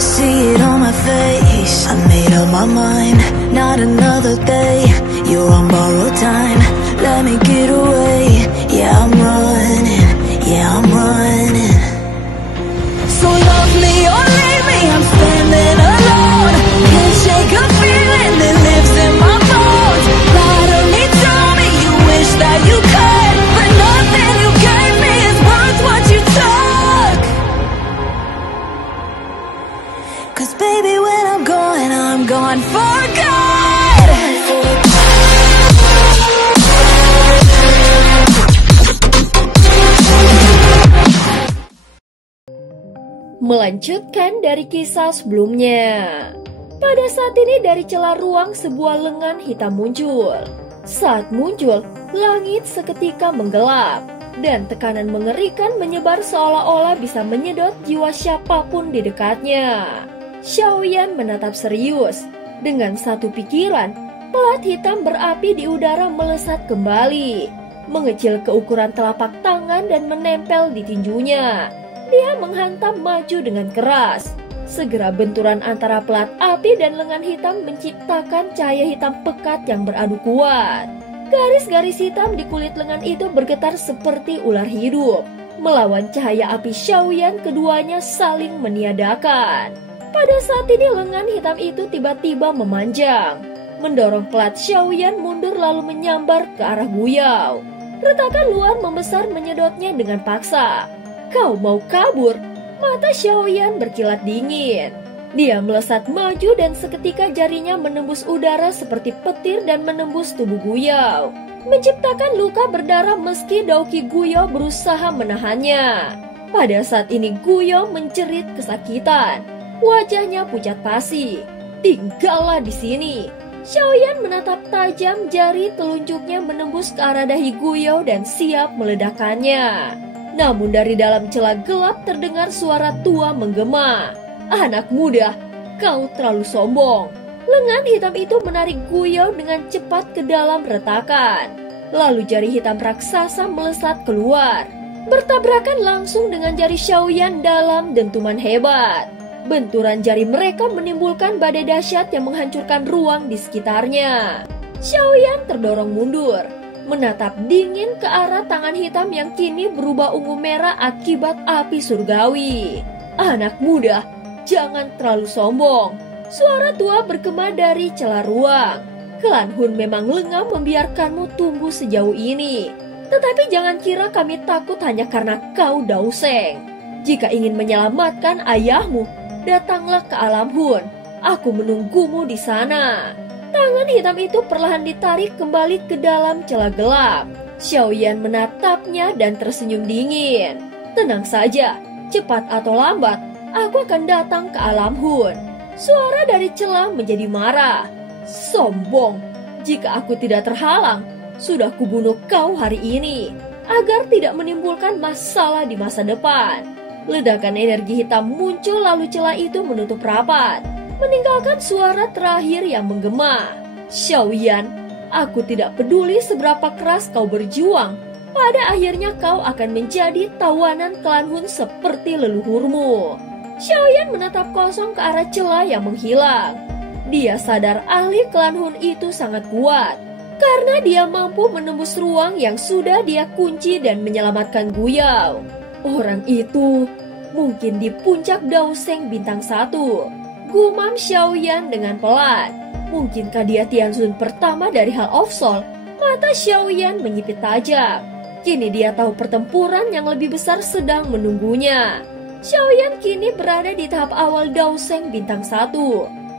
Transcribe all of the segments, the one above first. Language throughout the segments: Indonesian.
See it on my face, I made up my mind. Not another day, you're on borrowed time. Let me get away, yeah I'm running, yeah I'm running. So love me or leave me, I'm standing alone. Can't shake a feeling that lives in my bones. Lie to me, tell me you wish that you could, but nothing you gave me is worth what you took. Cause baby when I'm gone for good. Melanjutkan dari kisah sebelumnya. Pada saat ini dari celah ruang sebuah lengan hitam muncul. Saat muncul, langit seketika menggelap dan tekanan mengerikan menyebar seolah-olah bisa menyedot jiwa siapapun di dekatnya. Xiaoyan menatap serius. Dengan satu pikiran, pelat hitam berapi di udara melesat kembali, mengecil ke ukuran telapak tangan dan menempel di tinjunya. Dia menghantam maju dengan keras. Segera benturan antara pelat api dan lengan hitam menciptakan cahaya hitam pekat yang beradu kuat. Garis-garis hitam di kulit lengan itu bergetar seperti ular hidup. Melawan cahaya api Xiaoyan, keduanya saling meniadakan. Pada saat ini lengan hitam itu tiba-tiba memanjang, mendorong pelat Xiaoyan mundur lalu menyambar ke arah Guyao. Retakan luar membesar menyedotnya dengan paksa. Kau mau kabur? Mata Xiaoyan berkilat dingin. Dia melesat maju dan seketika jarinya menembus udara seperti petir dan menembus tubuh Guyao, menciptakan luka berdarah meski Daoki Guyao berusaha menahannya. Pada saat ini Guyao menjerit kesakitan. Wajahnya pucat pasi. Tinggallah di sini. Xiaoyan menatap tajam, jari telunjuknya menembus ke arah dahi Guyao dan siap meledakannya. Namun dari dalam celah gelap terdengar suara tua menggema. Anak muda, kau terlalu sombong. Lengan hitam itu menarik Guyao dengan cepat ke dalam retakan. Lalu jari hitam raksasa melesat keluar, bertabrakan langsung dengan jari Xiaoyan dalam dentuman hebat. Benturan jari mereka menimbulkan badai dahsyat yang menghancurkan ruang di sekitarnya. Xiaoyan terdorong mundur, menatap dingin ke arah tangan hitam yang kini berubah ungu merah akibat api surgawi. Anak muda, jangan terlalu sombong. Suara tua bergema dari celah ruang. Klan Hun memang lengah membiarkanmu tumbuh sejauh ini. Tetapi jangan kira kami takut hanya karena kau Daoseng. Jika ingin menyelamatkan ayahmu, datanglah ke alam Hun. Aku menunggumu di sana. Tangan hitam itu perlahan ditarik kembali ke dalam celah gelap. Xiaoyan menatapnya dan tersenyum dingin. Tenang saja, cepat atau lambat, aku akan datang ke alam Hun. Suara dari celah menjadi marah. Sombong, jika aku tidak terhalang, sudah kubunuh kau hari ini, agar tidak menimbulkan masalah di masa depan. Ledakan energi hitam muncul lalu celah itu menutup rapat, meninggalkan suara terakhir yang menggema. Xiaoyan, aku tidak peduli seberapa keras kau berjuang, pada akhirnya kau akan menjadi tawanan klan Hun seperti leluhurmu. Xiaoyan menatap kosong ke arah celah yang menghilang. Dia sadar ahli klan Hun itu sangat kuat, karena dia mampu menembus ruang yang sudah dia kunci dan menyelamatkan Guyao. Orang itu mungkin di puncak Daoseng bintang 1, gumam Xiaoyan dengan pelan. Mungkinkah dia Tianzun pertama dari Hall of Soul? Mata Xiaoyan menyipit tajam. Kini dia tahu pertempuran yang lebih besar sedang menunggunya. Xiaoyan kini berada di tahap awal Daoseng bintang 1.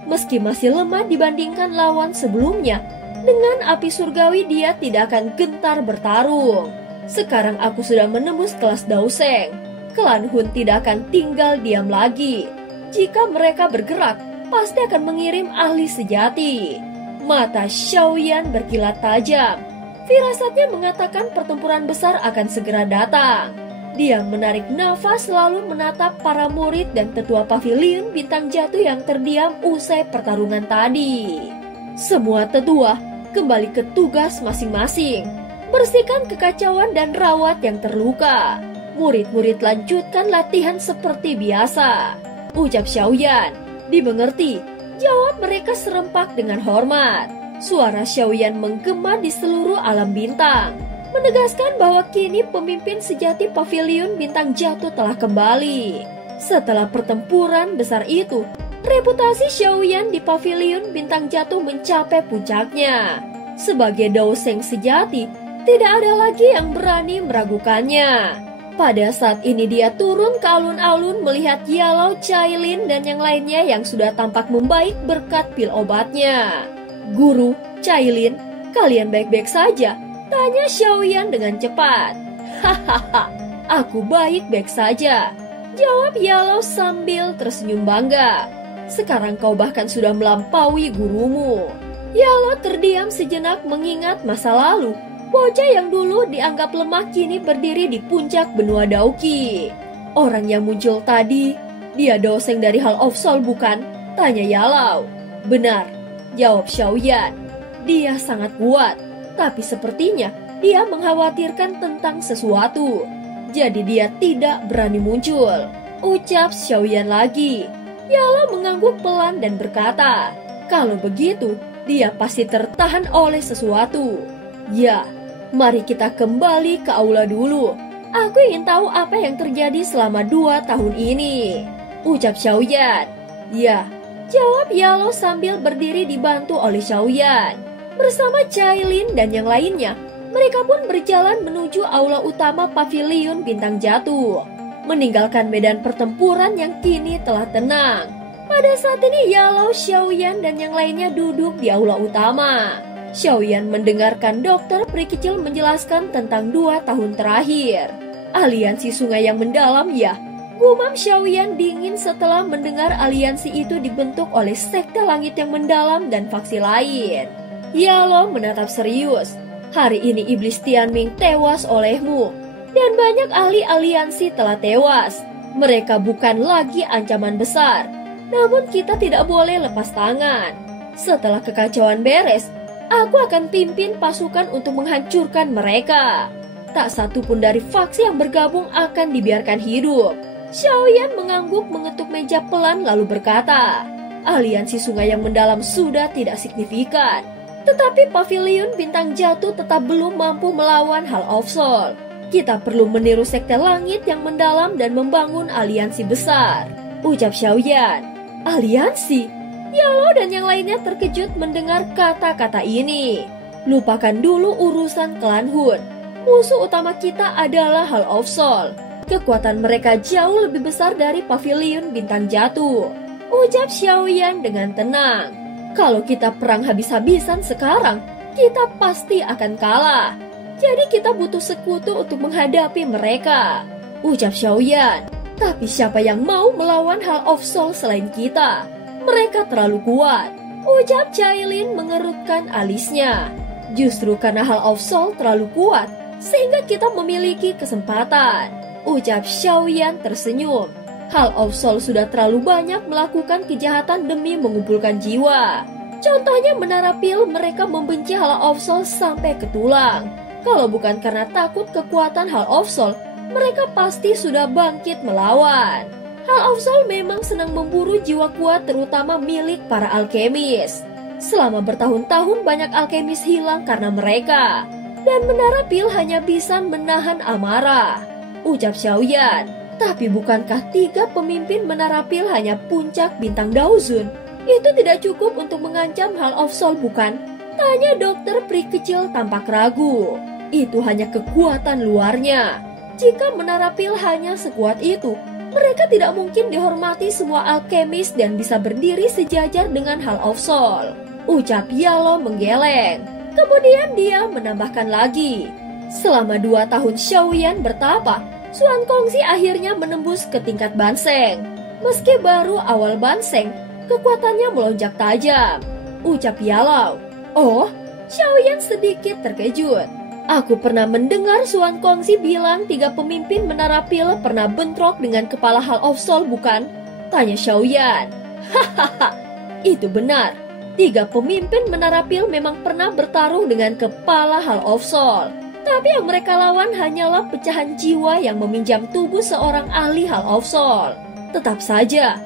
Meski masih lemah dibandingkan lawan sebelumnya, dengan api surgawi dia tidak akan gentar bertarung. Sekarang aku sudah menembus kelas Daoseng. Klan Hun tidak akan tinggal diam lagi. Jika mereka bergerak, pasti akan mengirim ahli sejati. Mata Xiaoyan berkilat tajam. Firasatnya mengatakan pertempuran besar akan segera datang. Dia menarik nafas lalu menatap para murid dan tetua pavilion bintang jatuh yang terdiam usai pertarungan tadi. Semua tetua kembali ke tugas masing-masing. Bersihkan kekacauan dan rawat yang terluka. Murid-murid lanjutkan latihan seperti biasa. ucap Xiaoyan. Dimengerti, jawab mereka serempak dengan hormat. Suara Xiaoyan menggema di seluruh alam bintang, menegaskan bahwa kini pemimpin sejati Paviliun Bintang Jatuh telah kembali. Setelah pertempuran besar itu, reputasi Xiaoyan di Paviliun Bintang Jatuh mencapai puncaknya. Sebagai Daoseng sejati, tidak ada lagi yang berani meragukannya. Pada saat ini dia turun ke alun-alun melihat Yalao, Cailin, dan yang lainnya yang sudah tampak membaik berkat pil obatnya. Guru, Cailin, kalian baik-baik saja? Tanya Xiaoyan dengan cepat. Hahaha, aku baik-baik saja, jawab Yalao sambil tersenyum bangga. Sekarang kau bahkan sudah melampaui gurumu. Yalao terdiam sejenak mengingat masa lalu. Bocah yang dulu dianggap lemah kini berdiri di puncak benua Dauki. Orang yang muncul tadi, dia Daoseng dari Hall of Soul bukan? Tanya Yalao. Benar, jawab Xiaoyan. Dia sangat kuat, tapi sepertinya dia mengkhawatirkan tentang sesuatu. Jadi dia tidak berani muncul, ucap Xiaoyan lagi. Yalao mengangguk pelan dan berkata, kalau begitu, dia pasti tertahan oleh sesuatu. Ya, mari kita kembali ke aula dulu. Aku ingin tahu apa yang terjadi selama 2 tahun ini, ucap Xiaoyan. Ya, jawab Yalao sambil berdiri dibantu oleh Xiaoyan. Bersama Cailin dan yang lainnya, mereka pun berjalan menuju aula utama Paviliun Bintang Jatuh, meninggalkan medan pertempuran yang kini telah tenang. Pada saat ini Yalao, Xiaoyan, dan yang lainnya duduk di aula utama. Xiaoyan mendengarkan dokter peri kecil menjelaskan tentang 2 tahun terakhir. Aliansi sungai yang mendalam ya, gumam Xiaoyan dingin setelah mendengar aliansi itu dibentuk oleh sekte langit yang mendalam dan faksi lain. Yalao menatap serius. Hari ini iblis Tianming tewas olehmu, dan banyak ahli aliansi telah tewas. Mereka bukan lagi ancaman besar, namun kita tidak boleh lepas tangan. Setelah kekacauan beres, aku akan pimpin pasukan untuk menghancurkan mereka. Tak satu pun dari faksi yang bergabung akan dibiarkan hidup. Xiaoyan mengangguk mengetuk meja pelan lalu berkata, aliansi sungai yang mendalam sudah tidak signifikan. Tetapi Paviliun Bintang Jatuh tetap belum mampu melawan Hall of Soul. Kita perlu meniru sekte langit yang mendalam dan membangun aliansi besar, ucap Xiaoyan. Aliansi? Yalao dan yang lainnya terkejut mendengar kata-kata ini. Lupakan dulu urusan klan Hun. Musuh utama kita adalah Hall of Soul. Kekuatan mereka jauh lebih besar dari Paviliun Bintang Jatuh, ucap Xiaoyan dengan tenang. Kalau kita perang habis-habisan sekarang, kita pasti akan kalah. Jadi kita butuh sekutu untuk menghadapi mereka, ucap Xiaoyan. Tapi siapa yang mau melawan Hall of Soul selain kita? Mereka terlalu kuat, ucap Cailin mengerutkan alisnya. Justru karena Hall of Soul terlalu kuat, sehingga kita memiliki kesempatan, ucap Xiaoyan tersenyum. Hall of Soul sudah terlalu banyak melakukan kejahatan demi mengumpulkan jiwa. Contohnya Menara Pil, mereka membenci Hall of Soul sampai ke tulang. Kalau bukan karena takut kekuatan Hall of Soul, mereka pasti sudah bangkit melawan. Hall of Soul memang senang memburu jiwa kuat terutama milik para alkemis. Selama bertahun-tahun banyak alkemis hilang karena mereka. Dan Menara Pil hanya bisa menahan amarah, ucap Xiaoyan. Tapi bukankah 3 pemimpin Menara Pil hanya puncak bintang Daozun? Itu tidak cukup untuk mengancam Hall of Soul bukan? Tanya dokter peri kecil tampak ragu. Itu hanya kekuatan luarnya. Jika Menara Pil hanya sekuat itu, mereka tidak mungkin dihormati semua alkemis dan bisa berdiri sejajar dengan Hall of Soul, ucap Yalao menggeleng. Kemudian dia menambahkan lagi, selama 2 tahun Xiaoyan bertapa, Xuan Kongzi akhirnya menembus ke tingkat Banseng. Meski baru awal Banseng, kekuatannya melonjak tajam, ucap Yalao. Oh, Xiaoyan sedikit terkejut. Aku pernah mendengar Xuan Kongzi bilang 3 pemimpin Menara Pil pernah bentrok dengan kepala Hall of Soul bukan? Tanya Xiaoyan. Hahaha, itu benar. 3 pemimpin Menara Pil memang pernah bertarung dengan kepala Hall of Soul. Tapi yang mereka lawan hanyalah pecahan jiwa yang meminjam tubuh seorang ahli Hall of Soul. Tetap saja,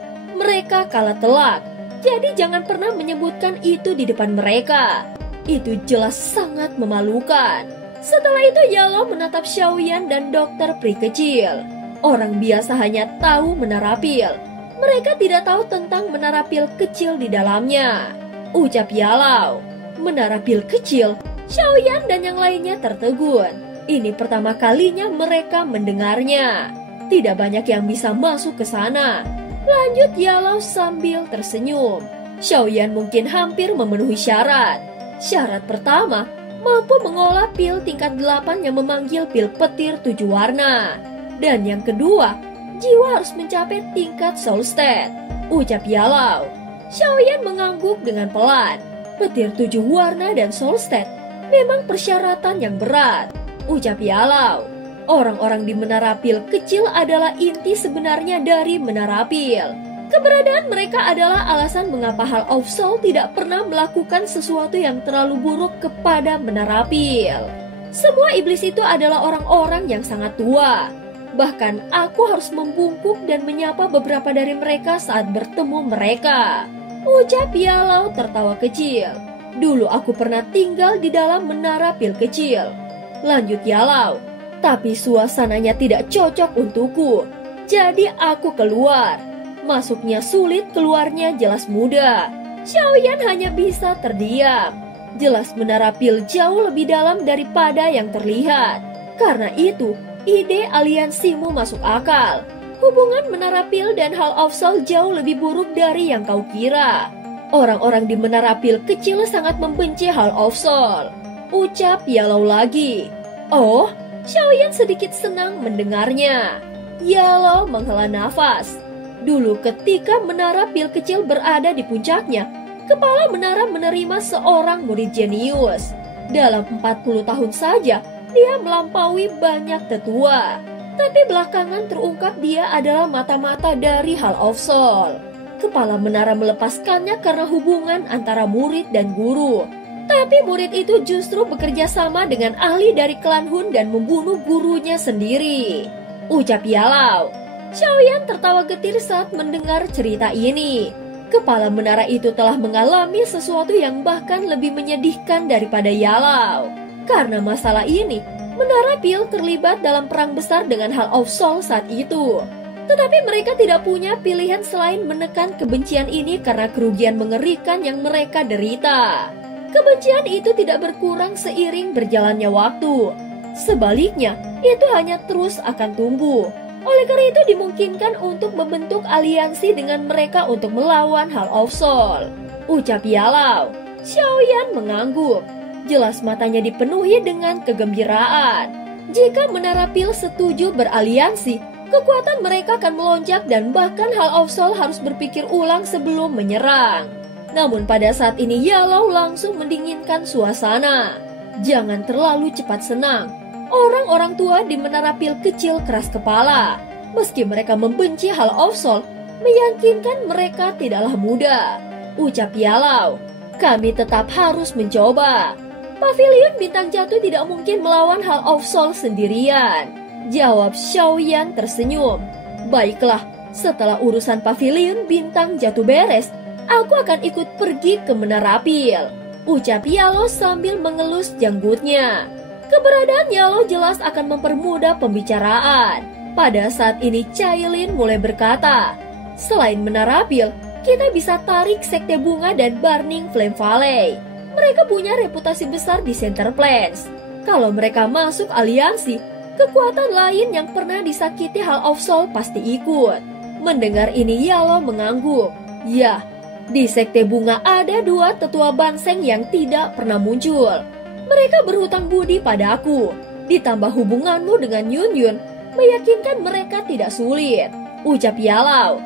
mereka kalah telak. Jadi jangan pernah menyebutkan itu di depan mereka. Itu jelas sangat memalukan. Setelah itu Yellow menatap Xiaoyan dan dokter pri kecil. Orang biasa hanya tahu menara pil. Mereka tidak tahu tentang menara pil kecil di dalamnya. Ucap Yellow. Menara pil kecil? Xiaoyan dan yang lainnya tertegun. Ini pertama kalinya mereka mendengarnya. Tidak banyak yang bisa masuk ke sana. Lanjut Yellow sambil tersenyum. Xiaoyan mungkin hampir memenuhi syarat. Syarat pertama, mampu mengolah pil tingkat 8 yang memanggil pil petir 7 warna. Dan yang kedua, jiwa harus mencapai tingkat soul state. Ucap Yellow. Xiaoyan mengangguk dengan pelan. Petir 7 warna dan soul state memang persyaratan yang berat. Ucap Yellow. Orang-orang di menara pil kecil adalah inti sebenarnya dari menara pil. Keberadaan mereka adalah alasan mengapa Hall of Soul tidak pernah melakukan sesuatu yang terlalu buruk kepada menara pil. Semua iblis itu adalah orang-orang yang sangat tua. Bahkan aku harus membungkuk dan menyapa beberapa dari mereka saat bertemu mereka. Ucap Yellow tertawa kecil. Dulu aku pernah tinggal di dalam menara pil kecil. Lanjut Yellow. Tapi suasananya tidak cocok untukku. Jadi aku keluar. Masuknya sulit, keluarnya jelas mudah. Xiaoyan hanya bisa terdiam. Jelas menara pil jauh lebih dalam daripada yang terlihat. Karena itu, ide aliansimu masuk akal. Hubungan menara pil dan Hall of Soul jauh lebih buruk dari yang kau kira. Orang-orang di menara pil kecil sangat membenci Hall of Soul. Ucap Yellow lagi. Oh, Xiaoyan sedikit senang mendengarnya. Yellow menghela nafas. Dulu ketika menara pil kecil berada di puncaknya, kepala menara menerima seorang murid jenius. Dalam 40 tahun saja, dia melampaui banyak tetua. Tapi belakangan terungkap dia adalah mata-mata dari Hall of Soul. Kepala menara melepaskannya karena hubungan antara murid dan guru. Tapi murid itu justru bekerja sama dengan ahli dari klan Hun dan membunuh gurunya sendiri. Ucap Yellow. Xiaoyan tertawa getir saat mendengar cerita ini. Kepala menara itu telah mengalami sesuatu yang bahkan lebih menyedihkan daripada Yellow. Karena masalah ini, menara pil terlibat dalam perang besar dengan Hall of Soul saat itu. Tetapi mereka tidak punya pilihan selain menekan kebencian ini karena kerugian mengerikan yang mereka derita. Kebencian itu tidak berkurang seiring berjalannya waktu. Sebaliknya, itu hanya terus akan tumbuh. Oleh karena itu dimungkinkan untuk membentuk aliansi dengan mereka untuk melawan Hall of Soul. Ucap Yellow. Xiaoyan mengangguk. Jelas matanya dipenuhi dengan kegembiraan. Jika menara pil setuju beraliansi, kekuatan mereka akan melonjak dan bahkan Hall of Soul harus berpikir ulang sebelum menyerang. Namun pada saat ini Yellow langsung mendinginkan suasana. Jangan terlalu cepat senang. Orang-orang tua di menara pil kecil keras kepala. Meski mereka membenci Hall of Soul, meyakinkan mereka tidaklah mudah. Ucap Yellow. Kami tetap harus mencoba. Pavilion Bintang Jatuh tidak mungkin melawan Hall of Soul sendirian. Jawab Xiaoyan tersenyum. Baiklah, setelah urusan Pavilion Bintang Jatuh beres, aku akan ikut pergi ke menara pil. Ucap Yellow sambil mengelus janggutnya. Keberadaan Yellow jelas akan mempermudah pembicaraan. Pada saat ini Cailin mulai berkata, selain menara pil, kita bisa tarik Sekte Bunga dan Burning Flame Valley. Mereka punya reputasi besar di Center Plains. Kalau mereka masuk aliansi, kekuatan lain yang pernah disakiti Hall of Soul pasti ikut. Mendengar ini Yellow mengangguk. Ya, di Sekte Bunga ada 2 tetua banseng yang tidak pernah muncul. Mereka berhutang budi padaku. Ditambah hubunganmu dengan Yun Yun, meyakinkan mereka tidak sulit. Ucap Yellow.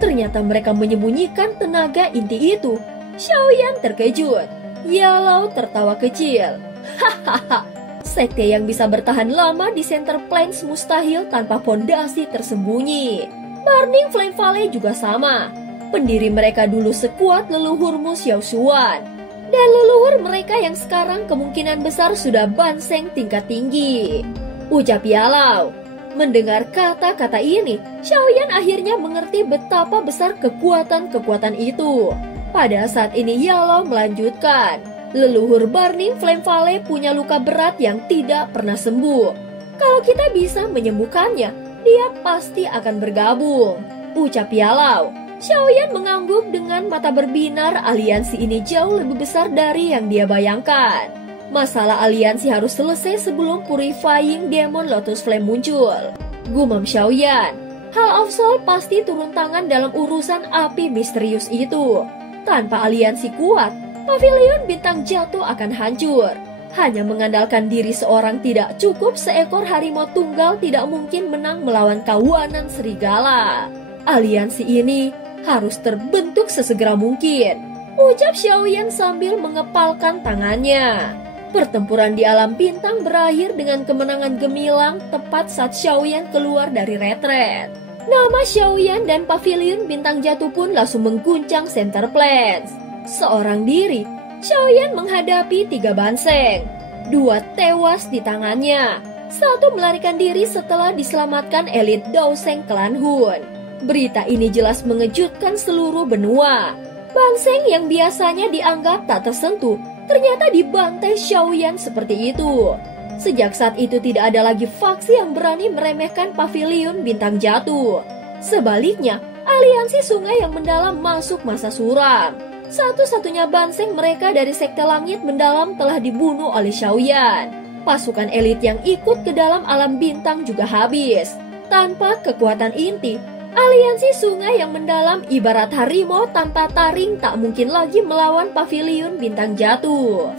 Ternyata mereka menyembunyikan tenaga inti itu. Xiaoyan terkejut. Yellow tertawa kecil. Hahaha, sekte yang bisa bertahan lama di Center Plains mustahil tanpa fondasi tersembunyi. Burning Flame Valley juga sama. Pendiri mereka dulu sekuat leluhurmu Xiao Xuan. Dan leluhur mereka yang sekarang kemungkinan besar sudah banseng tingkat tinggi. Ucap Yellow. Mendengar kata-kata ini, Xiaoyan akhirnya mengerti betapa besar kekuatan-kekuatan itu. Pada saat ini Yalo melanjutkan, leluhur Burning Flame Valley punya luka berat yang tidak pernah sembuh. Kalau kita bisa menyembuhkannya, dia pasti akan bergabung, ucap Yalo. Xiaoyan mengangguk dengan mata berbinar. Aliansi ini jauh lebih besar dari yang dia bayangkan. Masalah aliansi harus selesai sebelum Purifying Demon Lotus Flame muncul, gumam Xiaoyan. Hall of Soul pasti turun tangan dalam urusan api misterius itu. Tanpa aliansi kuat, Pavilion Bintang Jatuh akan hancur. Hanya mengandalkan diri seorang tidak cukup. Seekor harimau tunggal tidak mungkin menang melawan kawanan serigala. Aliansi ini harus terbentuk sesegera mungkin, ucap Xiaoyan sambil mengepalkan tangannya. Pertempuran di alam bintang berakhir dengan kemenangan gemilang tepat saat Xiaoyan keluar dari retret. Nama Xiaoyan dan Pavilion Bintang Jatuh pun langsung mengguncang Center Plains. Seorang diri, Xiaoyan menghadapi 3 banseng. 2 tewas di tangannya, 1 melarikan diri setelah diselamatkan elit Daoseng Klan Hun. Berita ini jelas mengejutkan seluruh benua. Banseng yang biasanya dianggap tak tersentuh ternyata dibantai Xiaoyan seperti itu. Sejak saat itu tidak ada lagi faksi yang berani meremehkan Pavilion Bintang Jatuh. Sebaliknya, aliansi sungai yang mendalam masuk masa suram. Satu-satunya banseng mereka dari Sekte Langit Mendalam telah dibunuh oleh Xiaoyan. Pasukan elit yang ikut ke dalam alam bintang juga habis. Tanpa kekuatan inti, aliansi sungai yang mendalam ibarat harimau tanpa taring tak mungkin lagi melawan Pavilion Bintang Jatuh.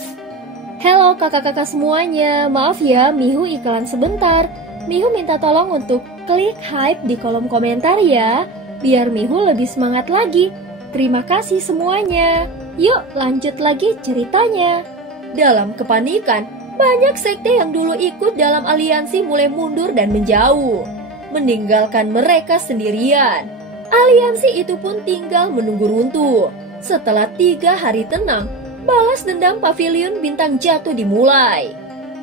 Halo kakak-kakak semuanya, maaf ya Mihu iklan sebentar. Mihu minta tolong untuk klik hype di kolom komentar ya, biar Mihu lebih semangat lagi. Terima kasih semuanya. Yuk lanjut lagi ceritanya. Dalam kepanikan, banyak sekte yang dulu ikut dalam aliansi mulai mundur dan menjauh, meninggalkan mereka sendirian. Aliansi itu pun tinggal menunggu runtuh. Setelah 3 hari tenang, balas dendam Pavilion Bintang Jatuh dimulai.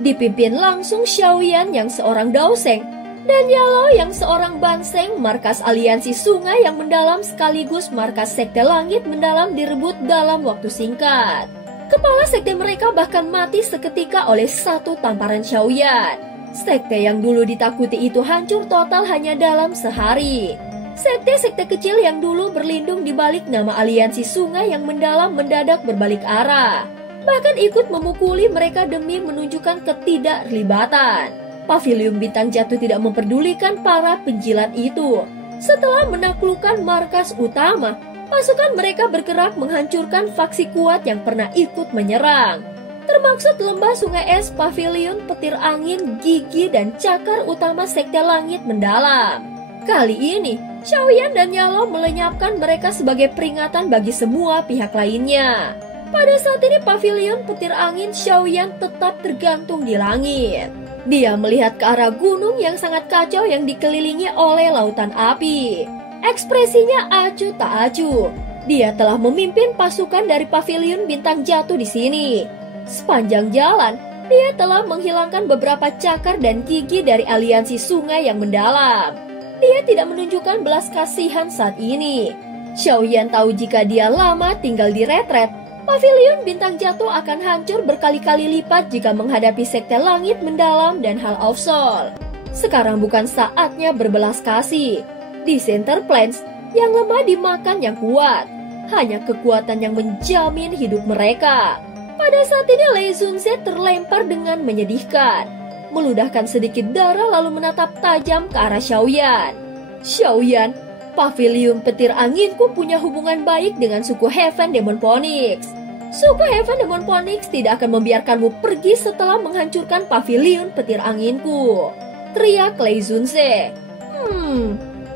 Dipimpin langsung Xiaoyan yang seorang Daoseng dan Yalo yang seorang banseng. Markas aliansi sungai yang mendalam sekaligus markas Sekte Langit Mendalam direbut dalam waktu singkat. Kepala sekte mereka bahkan mati seketika oleh 1 tamparan Xiaoyan. Sekte yang dulu ditakuti itu hancur total hanya dalam sehari. Sekte-sekte kecil yang dulu berlindung di balik nama aliansi sungai yang mendalam mendadak berbalik arah. Bahkan ikut memukuli mereka demi menunjukkan ketidakterlibatan. Pavilion Bintang Jatuh tidak memperdulikan para penjilat itu. Setelah menaklukkan markas utama, pasukan mereka bergerak menghancurkan faksi kuat yang pernah ikut menyerang, termaksud lembah sungai es, Pavilion Petir Angin, Gigi, dan cakar utama Sekte Langit Mendalam. Kali ini, Xiaoyan dan Yalo melenyapkan mereka sebagai peringatan bagi semua pihak lainnya. Pada saat ini Pavilion Petir Angin Xiaoyan tetap tergantung di langit. Dia melihat ke arah gunung yang sangat kacau yang dikelilingi oleh lautan api. Ekspresinya acuh tak acuh. Dia telah memimpin pasukan dari Pavilion Bintang Jatuh di sini. Sepanjang jalan, dia telah menghilangkan beberapa cakar dan gigi dari aliansi sungai yang mendalam. Dia tidak menunjukkan belas kasihan saat ini. Xiaoyan tahu jika dia lama tinggal di retret, Pavilion Bintang Jatuh akan hancur berkali-kali lipat jika menghadapi Sekte Langit Mendalam dan Hall of Soul. Sekarang bukan saatnya berbelas kasih. Di Center Plains, yang lemah dimakan yang kuat. Hanya kekuatan yang menjamin hidup mereka. Pada saat ini Lei Zunze terlempar dengan menyedihkan, meludahkan sedikit darah lalu menatap tajam ke arah Xiaoyan. Xiaoyan, Pavilion Petir Anginku punya hubungan baik dengan suku Heaven Demon Phoenix. Suku Heaven Demon Phoenix tidak akan membiarkanmu pergi setelah menghancurkan Pavilion Petir Anginku, teriak Lei Zunze.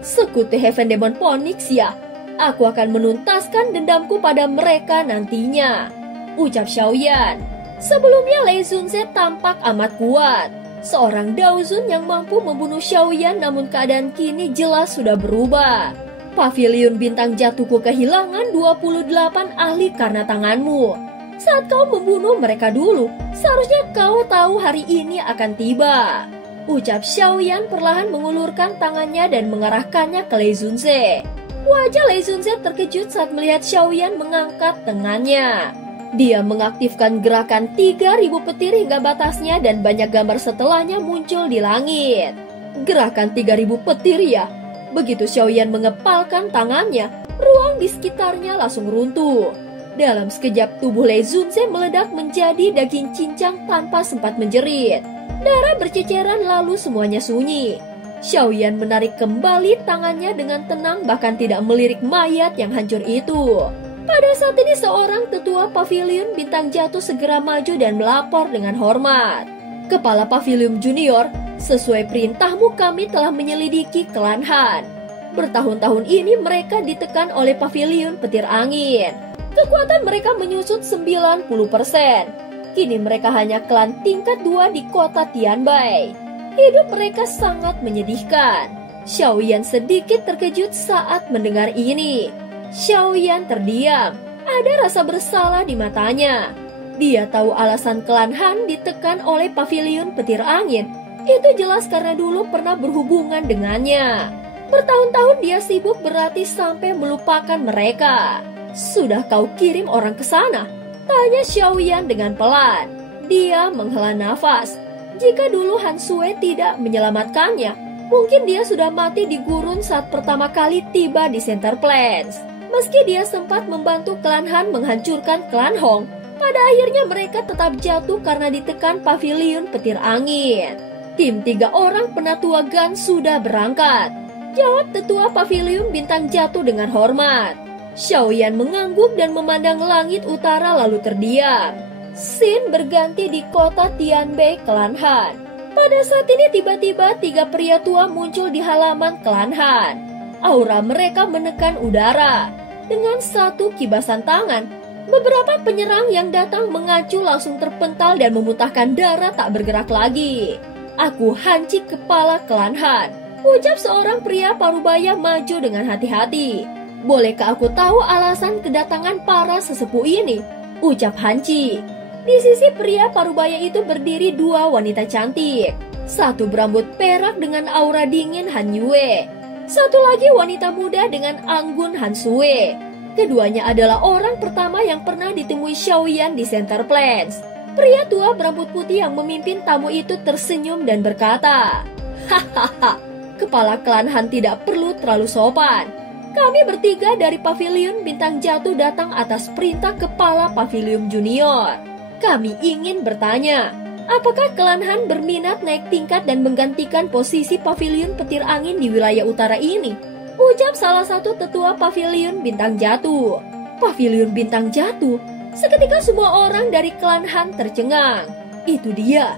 Sekutu Heaven Demon Phoenix ya, aku akan menuntaskan dendamku pada mereka nantinya, ucap Xiaoyan. Sebelumnya Lei Zunze tampak amat kuat, seorang Daozun yang mampu membunuh Xiaoyan, namun keadaan kini jelas sudah berubah. Pavilion Bintang Jatuhku kehilangan 28 ahli karena tanganmu. Saat kau membunuh mereka dulu, seharusnya kau tahu hari ini akan tiba, Ucap Xiaoyan perlahan mengulurkan tangannya dan mengarahkannya ke Lei Zunze. Wajah Lei Zunze terkejut saat melihat Xiaoyan mengangkat tangannya. Dia mengaktifkan gerakan 3000 petir hingga batasnya dan banyak gambar setelahnya muncul di langit. Gerakan 3000 petir ya? Begitu Xiaoyan mengepalkan tangannya, ruang di sekitarnya langsung runtuh. Dalam sekejap tubuh Lei Zunze meledak menjadi daging cincang tanpa sempat menjerit. Darah berceceran lalu semuanya sunyi. Xiaoyan menarik kembali tangannya dengan tenang bahkan tidak melirik mayat yang hancur itu. Pada saat ini seorang tetua pavilion bintang jatuh segera maju dan melapor dengan hormat. Kepala Pavilion Junior, sesuai perintahmu kami telah menyelidiki klan Han. Bertahun-tahun ini mereka ditekan oleh Pavilion Petir Angin. Kekuatan mereka menyusut 90%. Kini mereka hanya klan tingkat 2 di kota Tianbai. Hidup mereka sangat menyedihkan. Xiaoyan sedikit terkejut saat mendengar ini. Xiaoyan terdiam, ada rasa bersalah di matanya. Dia tahu alasan klan Han ditekan oleh Pavilion Petir Angin. Itu jelas karena dulu pernah berhubungan dengannya. Bertahun-tahun dia sibuk berlatih sampai melupakan mereka. Sudah kau kirim orang ke sana? Tanya Xiaoyan dengan pelan. Dia menghela nafas. Jika dulu Han Sue tidak menyelamatkannya, mungkin dia sudah mati di gurun saat pertama kali tiba di Center Plains. Meski dia sempat membantu klan Han menghancurkan klan Hong, pada akhirnya mereka tetap jatuh karena ditekan Pavilion Petir Angin. Tim 3 orang penatua Gan sudah berangkat. Jawab tetua Pavilion Bintang Jatuh dengan hormat. Xiaoyan mengangguk dan memandang langit utara lalu terdiam. Scene berganti di kota Tianbai klan Han. Pada saat ini tiba-tiba 3 pria tua muncul di halaman klan Han. Aura mereka menekan udara. Dengan satu kibasan tangan, beberapa penyerang yang datang mengacu langsung terpental dan memuntahkan darah tak bergerak lagi. Aku Hanci kepala klan Han, ucap seorang pria parubaya maju dengan hati-hati. Bolehkah aku tahu alasan kedatangan para sesepuh ini? Ucap Hanci. Di sisi pria parubaya itu berdiri 2 wanita cantik. Satu berambut perak dengan aura dingin Han Yue. Satu lagi wanita muda dengan anggun Han Sue. Keduanya adalah orang pertama yang pernah ditemui Xiaoyan di Center Plains. Pria tua berambut putih yang memimpin tamu itu tersenyum dan berkata, "Hahaha, kepala klan Han tidak perlu terlalu sopan. Kami bertiga dari Pavilion Bintang Jatuh datang atas perintah kepala Pavilion Junior. Kami ingin bertanya, apakah klan Han berminat naik tingkat dan menggantikan posisi Pavilion Petir Angin di wilayah utara ini?" Ucap salah satu tetua Pavilion Bintang Jatuh. Pavilion Bintang Jatuh? Seketika semua orang dari klan Han tercengang. Itu dia,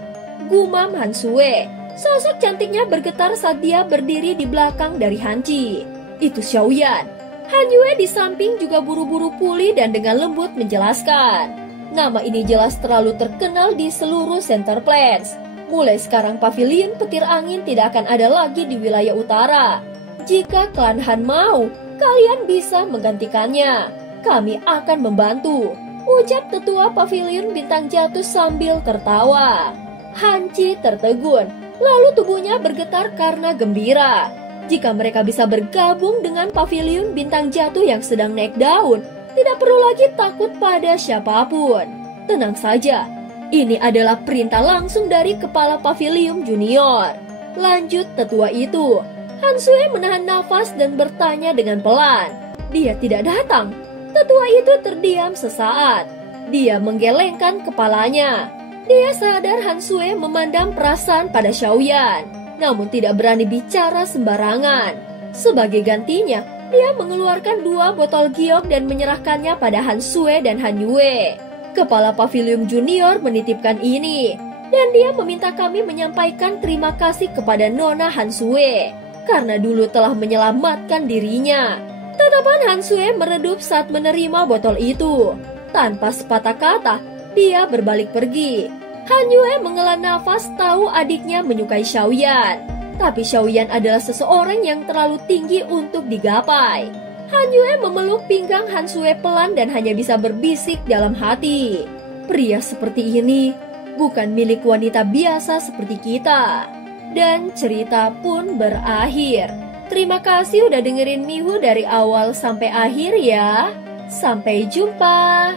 gumam Han Sue. Sosok cantiknya bergetar saat dia berdiri di belakang dari Hanci. Itu Xiaoyan. Han Yue di samping juga buru-buru pulih dan dengan lembut menjelaskan. Nama ini jelas terlalu terkenal di seluruh Center Plains. Mulai sekarang Pavilion Petir Angin tidak akan ada lagi di wilayah utara. Jika klan Han mau, kalian bisa menggantikannya. Kami akan membantu. Ucap tetua Pavilion Bintang Jatuh sambil tertawa. Hanci tertegun, lalu tubuhnya bergetar karena gembira. Jika mereka bisa bergabung dengan Pavilion Bintang Jatuh yang sedang naik daun, tidak perlu lagi takut pada siapapun. Tenang saja, ini adalah perintah langsung dari kepala Pavilion Junior. Lanjut tetua itu. Han Sue menahan nafas dan bertanya dengan pelan. Dia tidak datang. Tetua itu terdiam sesaat. Dia menggelengkan kepalanya. Dia sadar Han Sue memandang perasaan pada Xiaoyan, namun tidak berani bicara sembarangan. Sebagai gantinya, dia mengeluarkan 2 botol giok dan menyerahkannya pada Han Sue dan Han Yue. Kepala Pavilion Junior menitipkan ini, dan dia meminta kami menyampaikan terima kasih kepada Nona Han Sue karena dulu telah menyelamatkan dirinya. Tatapan Han Sue meredup saat menerima botol itu. Tanpa sepatah kata, dia berbalik pergi. Han Yue menghela nafas tahu adiknya menyukai Xiaoyan. Tapi Xiaoyan adalah seseorang yang terlalu tinggi untuk digapai. Han Yue memeluk pinggang Han Sue pelan dan hanya bisa berbisik dalam hati. Pria seperti ini bukan milik wanita biasa seperti kita. Dan cerita pun berakhir. Terima kasih udah dengerin Mihu dari awal sampai akhir ya. Sampai jumpa.